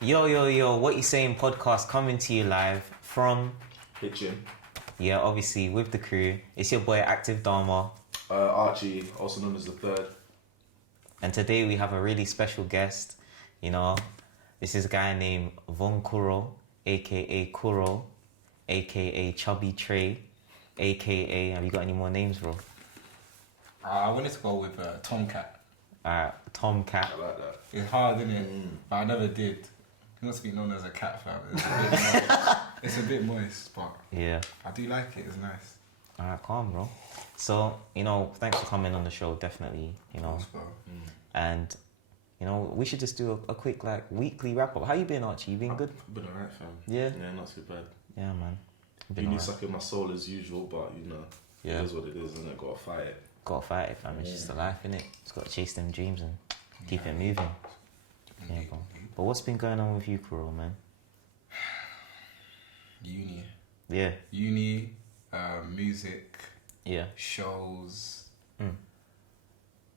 Yo, what you saying podcast coming to you live from Hitchin. Yeah, obviously with the crew. It's your boy Active Dharma. Archie, also known as the Third. And today we have a really special guest. You know, this is a guy named Kuro, aka Kuro, aka Chubby Trey, aka, have you got any more names, bro? I wanted to go with Tomcat. Tomcat. I like that. It's hard, isn't it? But I never did. He must be known as a cat fam. It's a bit moist, but Yeah. I do like it. It's nice. Alright, calm, bro. So, you know, thanks for coming on the show, definitely, you know. Thanks, bro. And, you know, we should just do a quick, like, weekly wrap-up. How you been, Archie? You been good? Been alright, fam. Yeah? Yeah, not too bad. Yeah, man. Been You need alright. sucking my soul as usual, but you know, Yeah. it is what it is, and I gotta fight it. Gotta fight it, fam. It's just a life, innit? Just gotta chase them dreams and keep it moving. Yeah, bro. But what's been going on with you, Kuro, man? Uni. Yeah. Uni, music, Yeah. shows,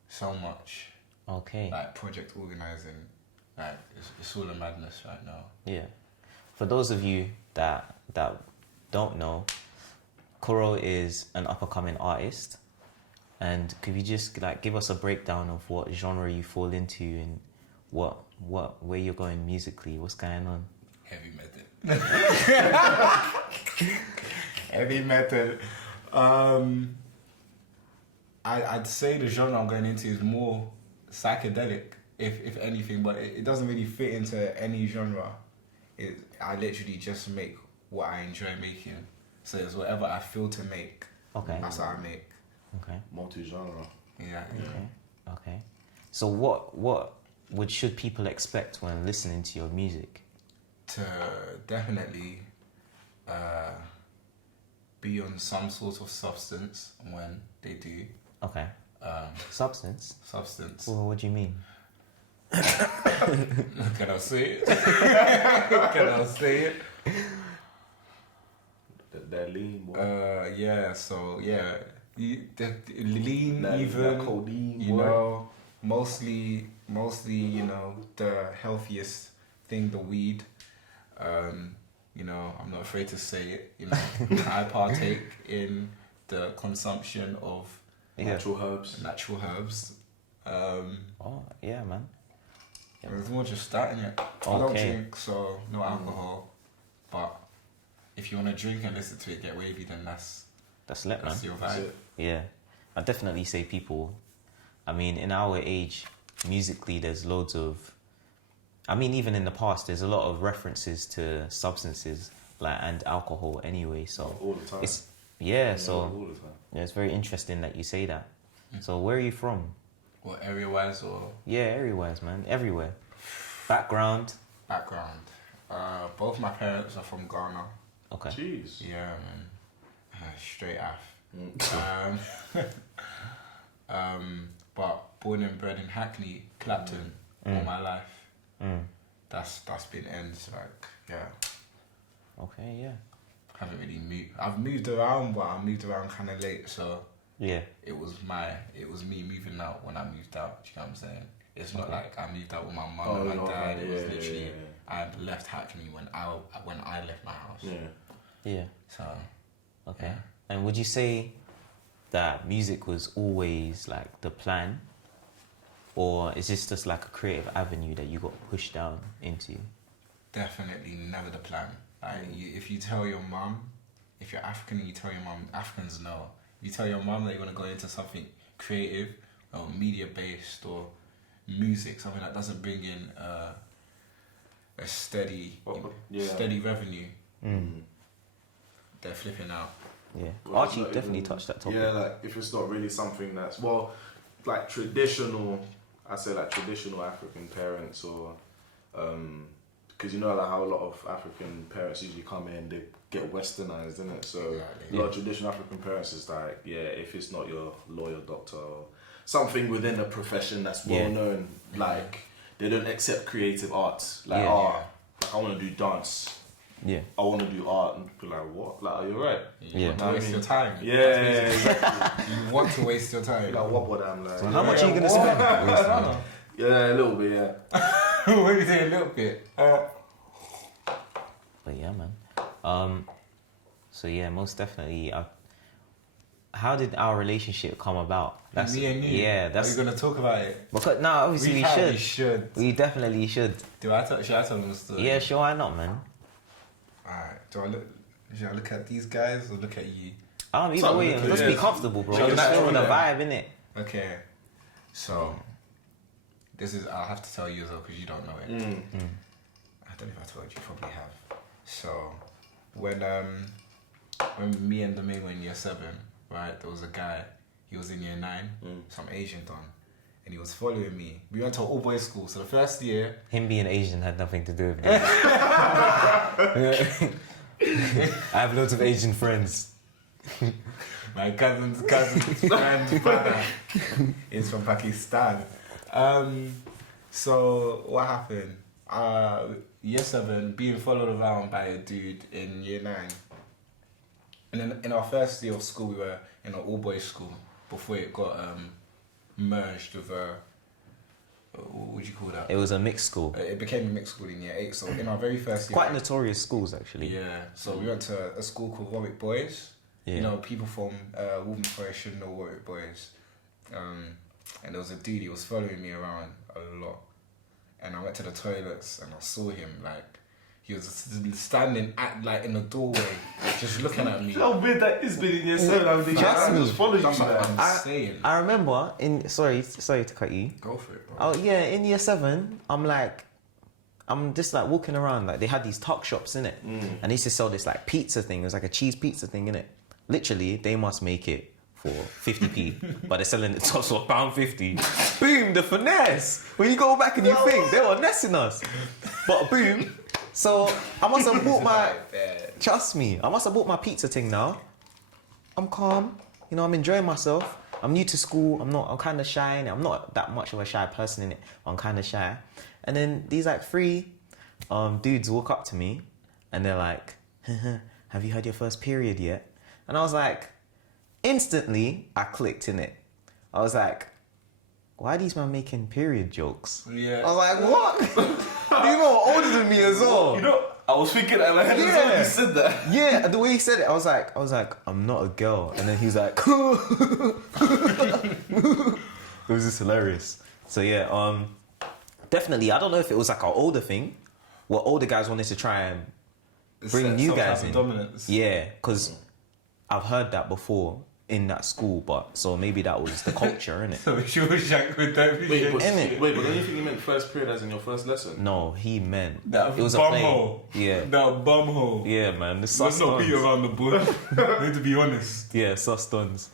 so much. Okay. Like project organizing. Like, it's all a madness right now. Yeah. For those of you that don't know, Kuro is an up-and-coming artist. And could you just like give us a breakdown of what genre you fall into and where you're going musically? What's going on? Heavy metal. Heavy metal. I'd say the genre I'm going into is more psychedelic, if anything, but it doesn't really fit into any genre. I literally just make what I enjoy making. So it's whatever I feel to make. Okay. That's what I make. Okay. Multi-genre. Yeah. Okay. So what should people expect when listening to your music? To definitely be on some sort of substance when they do. Okay. Substance? Substance. Well, what do you mean? Can I say it? Can I say it? That lean, boy. Yeah, so yeah. The lean, That even, codeine, you boy. know, mostly, you know, the healthiest thing, the weed. You know, I'm not afraid to say it. You know, I partake in the consumption of Natural herbs. Oh, yeah, man. It's more just starting it. I don't Okay. drink, so no alcohol. But if you want to drink and listen to it get wavy, then that's lit, man. your That's vibe. it. Yeah. I definitely say people, I mean, in our age, musically, there's loads of, I mean, even in the past, there's a lot of references to substances like and alcohol anyway. So All the time. it's, yeah, so all the time. yeah, it's very interesting that you say that. So where are you from? What, area-wise or Yeah, area-wise, man. Everywhere. Background. background? Both my parents are from Ghana. Okay. Jeez. Yeah, man. Straight af. But born and bred in Hackney, Clapton, all my life. That's been ends, like, yeah. Okay, yeah. Haven't really moved. I've moved around, but I moved around kind of late, so Yeah. it was me moving out when I moved out. Do you know what I'm saying? It's not like I moved out with my mum and my dad. It was literally I left Hackney when I left my house. Yeah. Yeah. So Okay. Yeah. And would you say that music was always like the plan? Or is this just like a creative avenue that you got pushed down into? definitely never the plan. Like if you tell your mum, if you're African and you tell your mum, Africans know. You tell your mum that you want to go into something creative or media based or music, something that doesn't bring in a steady revenue. They're flipping out. Yeah. Well, Archie it's not definitely even- touched that topic. Yeah, like if it's not really something that's like traditional. I say like traditional African parents, or because you know like how a lot of African parents usually come in, they get westernized, isn't it? So Exactly. a lot of traditional African parents is like, yeah, if it's not your lawyer, doctor, or something within a profession that's well known, like they don't accept creative arts. Like, like I want to do dance. Yeah. I want to do art, and people are like, what? Like, are you right? You want to waste your time. Yeah, That's basically- exactly. You want to waste your time. Like, what would I'm like? So how much are you gonna spend? Yeah, a little bit, yeah. Maybe say a little bit. But yeah, man. So yeah, most definitely. How did our relationship come about? Me and you. Yeah, Are you gonna talk about it? because no, obviously we should. We should. We definitely should. Should I tell them the story? Yeah, sure, why not, man? Alright. Should I look at these guys or look at you? Either way, let's be comfortable, bro. Sure, Just feel the yeah. vibe, innit? Okay. So, I'll have to tell you as well because you don't know it. I don't know if I told you, probably have. So, when me and the main were in year 7, right, there was a guy, he was in year 9, some Asian don, and he was following me. We went to an all-boys school, so the first year... Him being Asian had nothing to do with it. I have loads of Asian friends. My cousin's friend brother is from Pakistan. So what happened? Year 7, being followed around by a dude in year 9. And then in our first year of school, we were in an all-boys school before it got merged with what would you call that? It was a mixed school. It became a mixed school in year 8. So in our very first year... Quite notorious schools, actually. Yeah. So we went to a school called Warwick Boys. Yeah. You know, people from Woburn Forest should know Warwick Boys. And there was a dude, he was following me around a lot. And I went to the toilets and I saw him, like, he was standing in the doorway, just looking at me. How weird that is being in your cell. I mean, Trust me. just following you. That's what Like. I'm saying. I remember sorry to cut you. Go for it, bro. Oh yeah, in year 7, I'm just like walking around, like they had these tuck shops in it, and they used to sell this like pizza thing. It was like a cheese pizza thing in it. Literally, they must make it for 50p, but they're selling it to us for £1.50. Boom, the finesse. When you go back and you think they were messing us, but boom. So I must have bought my. Trust me, I must have bought my pizza thing now. I'm calm, you know. I'm enjoying myself. I'm new to school. I'm kind of shy in it. I'm not that much of a shy person in it. I'm kind of shy. And then these like 3 dudes walk up to me, and they're like, "Have you had your first period yet?" And I was like, instantly, I clicked in it. I was like, why are these men making period jokes? Yeah. I was like, what? These men were older than me as well. You know, I was thinking that in my head as well. You said that. Yeah, the way he said it, I was like, I'm not a girl. And then he was like, it was just hilarious. So yeah, definitely, I don't know if it was like an older thing, where older guys wanted to try and bring new guys in. Dominance. Yeah, because I've heard that before in that school, but so maybe that was the culture, innit? So she was shank with that. Wait, but Innit? don't you think you meant first period as in your first lesson? No, he meant That it was a bum play. hole. Yeah, That bumhole. yeah, man. The Let's sus not beat dons. around the bush. We need to be honest. Yeah, sus dons.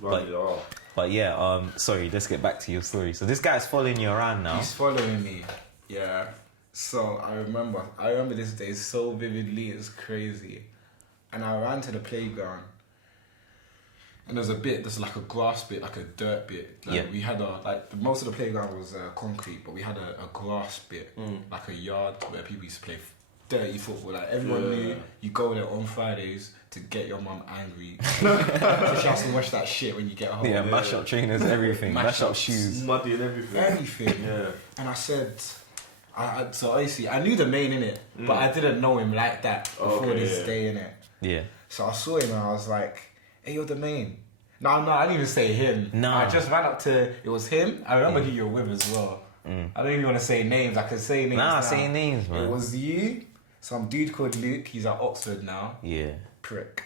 Right, yeah. But yeah, sorry. Let's get back to your story. So this guy's following you around now. He's following me. Yeah. So I remember this day so vividly. It's crazy. And I ran to the playground. And there's like a grass bit, like a dirt bit. Like Yeah. We had most of the playground was concrete, but we had a grass bit, like a yard where people used to play dirty football. Like everyone knew you go there on Fridays to get your mum angry. So she has to wash that shit when you get home. Yeah, mash up trainers, everything, mash up shoes. Muddy and everything. Everything. Yeah. And I said, so obviously I knew the main in it, but I didn't know him like that before this day in it. Yeah. So I saw him and I was like, hey, you're the main. No, I didn't even say him. No. I just ran up to, it was him. I remember who you were with as well. I don't even want to say names. I can say names Nah, now. say names, man. It was you, some dude called Luke. He's at Oxford now. Yeah. Prick.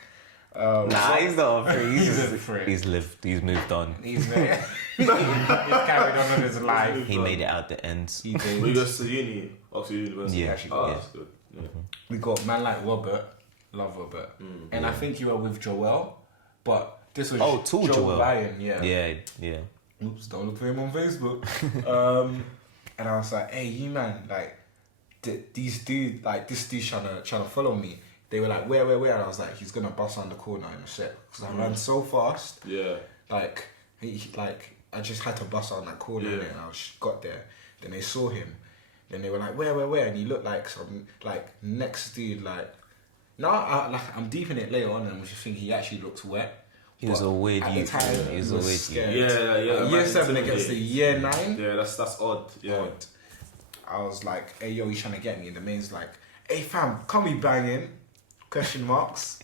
Nah, he's not a prick. He's a prick. He's lived. He's moved on. He's carried on with his life. He made it out the ends. He did. We go to uni, Oxford University. Yeah. Oh, Yeah. that's good. Yeah. We got man like Robert, love Robert, and I think you were with Joel, but this was Joel Ryan, yeah. Yeah. Oops, don't look for him on Facebook. And I was like, hey, you man, like, this dude trying to follow me. They were like, where? And I was like, he's gonna bust on the corner in a sec because I ran so fast. Yeah. Like, I just had to bust on that corner and I got there. Then they saw him. Then they were like, where? And he looked like some next dude. I'm deep in it later on, and I just think he actually looked wet. He was a weird at the youth. time, He was a was weird scared. youth. Yeah. Year 7 against the year 9. Yeah, that's odd. Yeah. I was like, hey yo, you trying to get me? And the main's like, hey fam, can't we bang him? Question marks.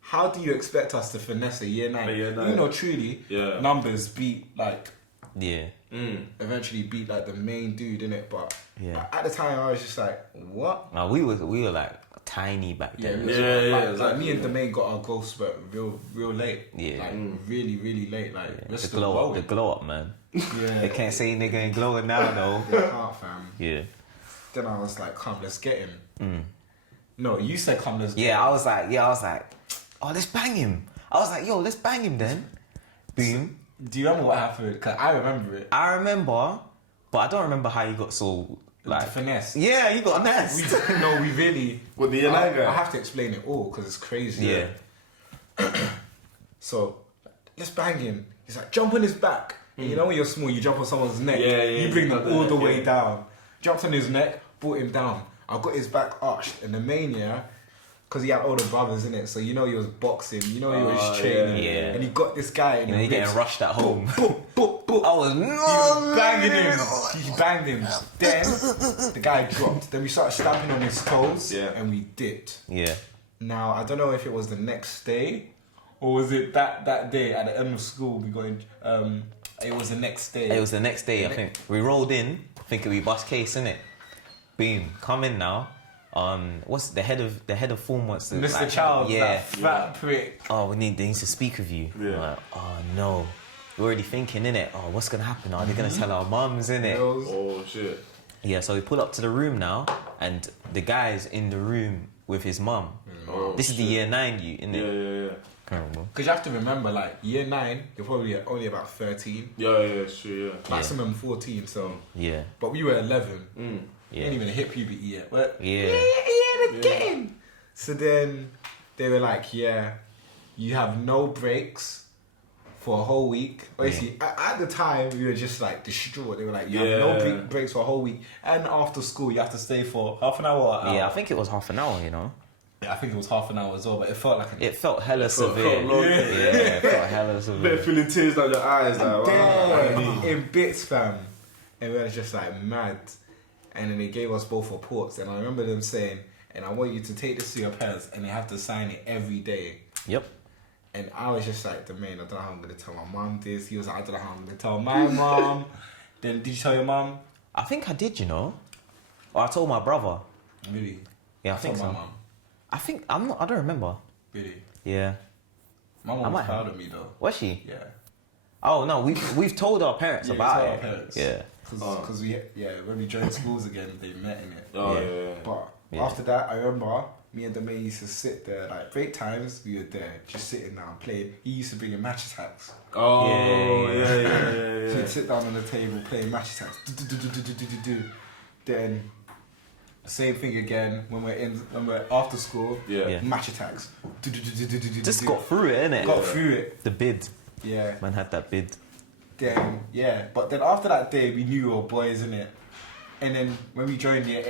How do you expect us to finesse a year 9? year 9. You know, truly, numbers beat like eventually beat like the main dude in it. But at the time, I was just like, what? No, we were like tiny back then. Like me and the main got our growth spurt real late. Yeah. Like really late. Like we're The still glow up, growing. the glow up, man. Yeah. They can't say nigga ain't glowing now though. They can't, fam. Yeah. Then I was like, come, let's get him. No, you said come, let's get him. I was like, oh, let's bang him. I was like, yo, let's bang him then. Boom. Do you remember what happened? Cause I remember it. I remember, but I don't remember how you got so like The finesse. Yeah, you got finesse. We really. With the United guy? I have to explain it all because it's crazy. Yeah. So, let's bang him. He's like, jump on his back. And you know when you're small, you jump on someone's neck. You bring them all the way down. Jumped on his neck, brought him down. I got his back arched. And the mania, because he had older brothers in it, so you know he was boxing, you know he was training. Yeah. And he got this guy in the he getting rushed at home. Boop. I was He was banging him. He banged him. Then the guy dropped. Then we started stamping on his toes, and we dipped. Yeah. Now I don't know if it was the next day, or was it that day at the end of school we got in. It was the next day. It was the next day, I think. We rolled in, thinking we bust case, innit? Boom, come in now. What's the head of form wants to Mr. Child, that fat prick. Oh, they need to speak with you. Yeah. Like, oh no. We're already thinking, innit? Oh, what's gonna happen? Are they gonna tell our mums, innit? Oh shit. Yeah, so we pull up to the room now, and the guy's in the room with his mum. Oh, this is the year 9 you, innit? Yeah. Because you have to remember, like, year 9, you're probably only about 13. Yeah, sure, Maximum 14, so. Yeah. But we were 11. Yeah. Ain't even hit puberty yet. But Yeah. again. So then they were like, yeah, you have no breaks for a whole week. Obviously, at the time, we were just like distraught. They were like, you have no breaks for a whole week. And after school, you have to stay for half an hour or an hour. Yeah, I think it was half an hour, you know? Yeah, I think it was half an hour as well, but it felt like It felt hella severe. long. It felt hella severe. Bit of feeling tears down your eyes, like wow. in bits, fam. And we were just like mad. And then they gave us both reports, and I remember them saying, and I want you to take this to your parents, and they have to sign it every day. Yep. And I was just like, the man, I don't know how I'm going to tell my mum this. He was like, I don't know how I'm going to tell my mum. Then, did you tell your mum? I think I did, you know? Or I told my brother. Really? Yeah, I think told so. my mum. I don't remember. Really? Yeah. My mum was proud of me though. Was she? Yeah. Oh no, we've told our parents about it. Our parents. Yeah. Because when we joined schools again, they met in it. Yeah. But after that, I remember me and the mate used to sit there, like break times, we were there, just sitting down playing. He used to bring in match attacks. Oh, yeah. So he'd sit down on the table playing match attacks. Then same thing again when we're after school. Yeah. Match attacks. Just got through it, innit? Got through it. The bid. Yeah. Man had that bid. Then but then after that day we knew we were boys, innit? And then when we joined year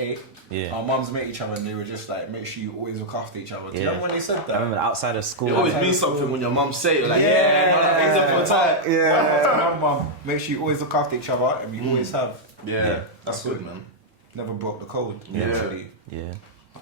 8, our mums met each other and they were just like, make sure you always look after each other. Do you remember when they said that? I remember outside of school. It always means something when your mum say it, like, things are for tight. Yeah. Mum, make sure you always look after each other, and we always have. Yeah, that's good, man. Never broke the code. Yeah. Actually. Yeah.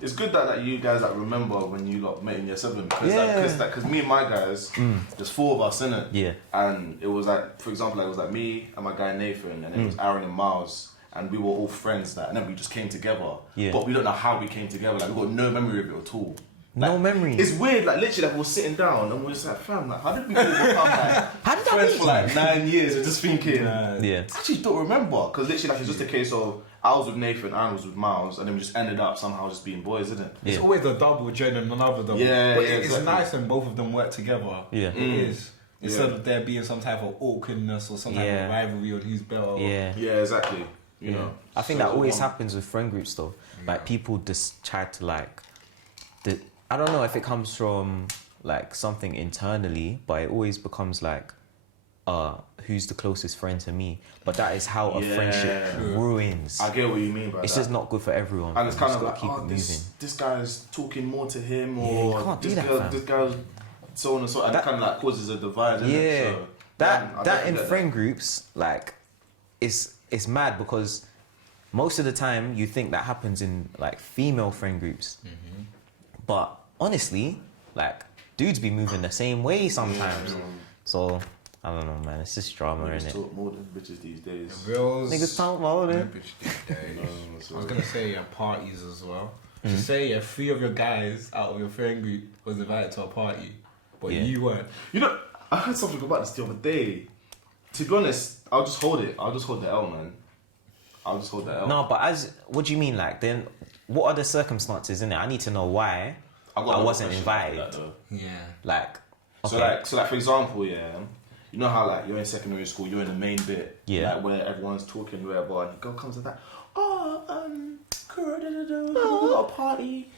It's good that you guys remember when you met in year 7. Because me and my guys, there's 4 of us, innit? Yeah. And it was like, for example, it was like me and my guy Nathan, and it was Aaron and Miles. And we were all friends and then we just came together. Yeah. But we don't know how we came together. Like, we got no memory of it at all. No memory. It's weird, like literally, like we're sitting down and we're just like, fam, like, how did we all become like how did that friends meet? for like 9 years? And just thinking, I Yeah. actually don't remember, because literally, like, it's just a case of I was with Nathan, Aaron was with Miles, and then we just ended up somehow just being boys, isn't it? It's always a double joining another double. Yeah, but yeah, it's exactly. nice when both of them work together. Yeah. It is. Instead of there being some type of awkwardness or some type of rivalry on who's better. Yeah. Yeah, exactly. You know, I think that always happens with friend groups though. Like people just try to I don't know if it comes from like something internally, but it always becomes like, who's the closest friend to me? But that is how a friendship ruins. I get what you mean by It's that. just not good for everyone. And it's kind You of just like, gotta keep it moving. this guy's talking more to him, you or can't do this that, girl, fam. this guy's so on and so, and it kind of like causes a divide. Isn't it? So, that I in get friend groups, like, it's mad because most of the time you think that happens in like female friend groups, but honestly, like dudes be moving the same way sometimes. So I don't know, man. It's just drama, Niggas innit? talk more than bitches these days. Reals. Niggas talk more than. Bitch these days. So- I was gonna say parties as well. To say 3 of your guys out of your friend group was invited to a party, but Yeah. you weren't. You know, I heard something about this the other day. To be honest, I'll just hold it. I'll just hold the L, man. I'll just hold the L. No, but what do you mean? Like, then what are the circumstances in it? I need to know why I've got I another wasn't question invited. after that, though. Yeah. Like, So like for example, yeah, you know how like you're in secondary school, you're in the main bit, Yeah. like where everyone's talking, wherever, and the girl comes to that, Kuro, we got a party,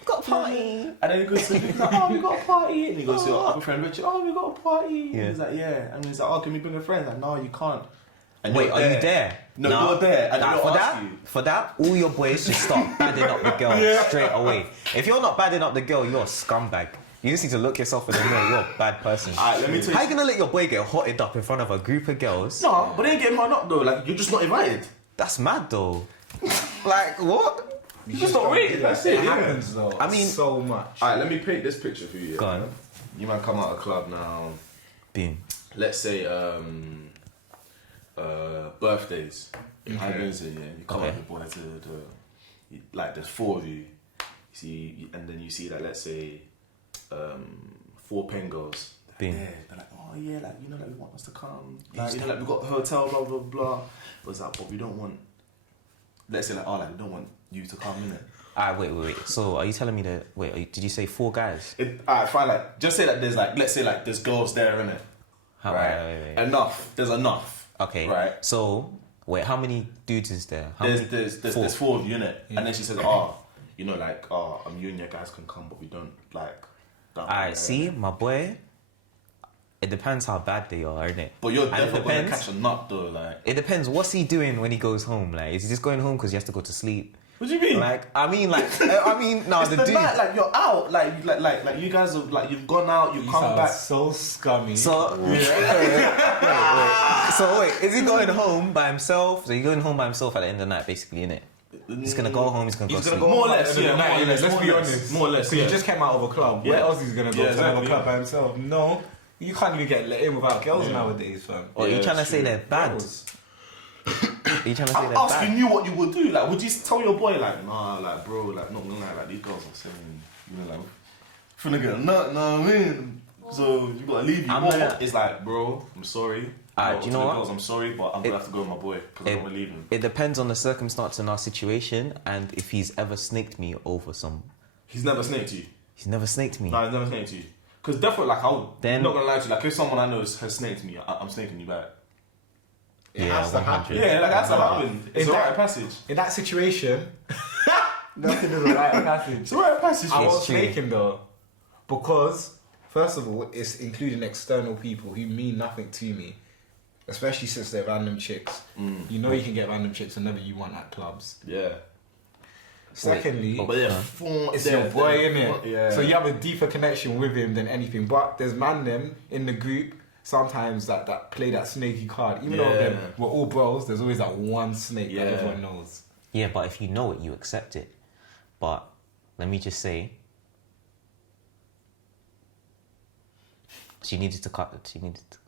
and then he goes to like, oh, we got a party, and he goes to your other friend Richard, oh, we got a party, Yeah. and he's like, yeah, and he's like, oh, can we bring a friend? Like, no, you can't. And wait, you're are you there? No, you're there, and Nah, they for don't ask that, you. for that, all your boys should start badding up the girl straight away. If you're not badding up the girl, you're a scumbag. You just need to look yourself in the mirror. You're a bad person. Alright, let me tell you. How you gonna let your boy get hotted up in front of a group of girls? No, but they ain't getting hard up though. Like you're just not invited. That's mad though. Like what? You just not ready. That's it. It Yeah. happens though. I mean- so much. Alright, let me paint this picture for you. Yeah? Go on. You might come out of a club now. Boom. Let's say birthdays. High Wednesday, yeah. You come Okay. up with your boy to the like there's 4 of you. See, and then you see that let's say 4 pen girls. Boom. Yeah, they're like, oh yeah, like you know, like we want us to come. Like, you know, like we got the hotel, blah blah blah. But it's like, but we don't want. Let's say like, oh, like we don't want you to come in it. Wait. So are you telling me that? Did you say 4 guys? Alright, fine. Like, just say that there's like, let's say like there's girls there, in it. How, Right. wait. Enough. There's enough. Okay. Right. So wait, how many dudes is there? How There's many? there's 4 of you in it, and then she says, oh, you know, like, oh, you and your guys can come, but we don't like. Alright, see, my boy. It depends how bad they are, innit? But you're And it definitely gonna depends. catch a nut though, like. It depends. What's he doing when he goes home? Like, is he just going home because he has to go to sleep? What do you mean? No, it's the the dude. night, like you're out, like you guys have like you've gone out, you come sound back. so scummy. So, wait. So wait, is he going home by himself? So he's going home by himself at the end of the night, basically, innit? He's gonna go home. He's gonna He's go gonna sleep. go More or home less, at the end of the yeah, night, more or less, let's more be or less, honest. more or less, Because yeah. he just came out of a club. Yeah. Where else is he gonna go Yeah, to another exactly. club by himself? No, you can't even get let in without girls Yeah. nowadays, fam. Or are you Yeah, trying to it's say true. they're bad? Girls. Are you trying to say I'm they're asking bad? you what you would do. Like, would you tell your boy like, nah, like, bro, like, not gonna lie, like, these girls are saying, you know, like, finna get a nut, nah, I mean. So you gotta leave. You I'm or gonna- it's like, bro, I'm sorry. Alright, do you To know the what? girls, I'm sorry, but I'm gonna have to go with my boy because I don't wanna leave him. It depends on the circumstance and our situation, and if he's ever snaked me over some. He's never snaked you. He's never snaked me. No, he's never snaked you. Because definitely, like, I'm Then- not gonna lie to you. Like, if someone I know has snaked me, I'm snaking you back. It Yeah, has to 100. happen. Yeah, like that's what happened. It's In a that- rite of passage. In that situation, nothing is a rite of passage. It's a rite of passage. I It's won't true. snake him though, because first of all, it's including external people who mean nothing to me, especially since they're random chicks. You know you can get random chicks whenever you want at clubs. Yeah. Secondly, But they're it's your boy, innit? Yeah. So you have a deeper connection with him than anything. But there's man them in the group sometimes that play that snaky card. Even though Yeah. we're all bros, there's always that one snake Yeah. that everyone knows. Yeah, but if you know it, you accept it. But let me just say, she needed to cut. She needed to.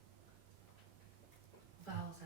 Vowels